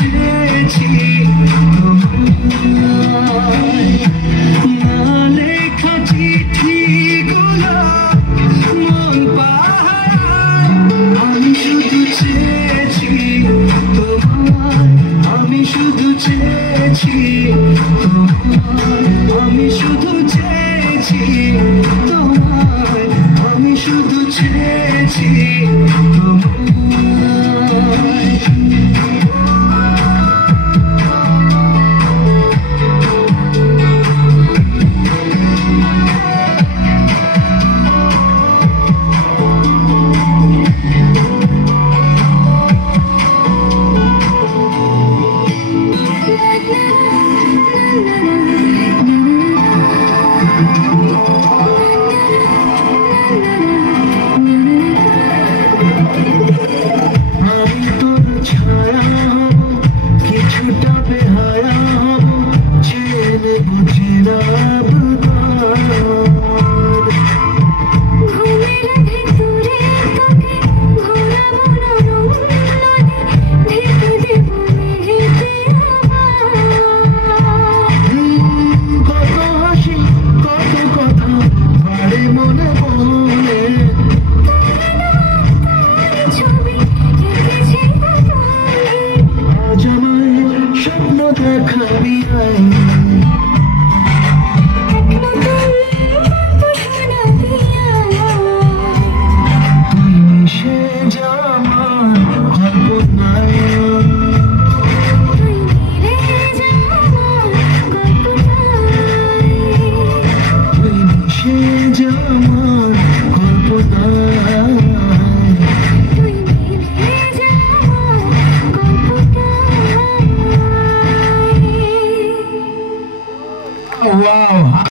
চেয়েছি তোমায়, না লেখা চিঠিগুলো মন পাহারায়। আমি শুধু চেয়েছি তোমায়, আমি শুধু চেয়েছি তোমায়, আমি শুধু চেয়েছি তোমায়, আমি শুধু চেয়েছি তোমায়। আমি তোর ছায়া হব, কিছুটা বেহায়া হব, চেনে বুঝে কত হাসি কত কথা বাড়ে মনে পড়ে। আজ আমায় স্বপ্ন দেখাবি।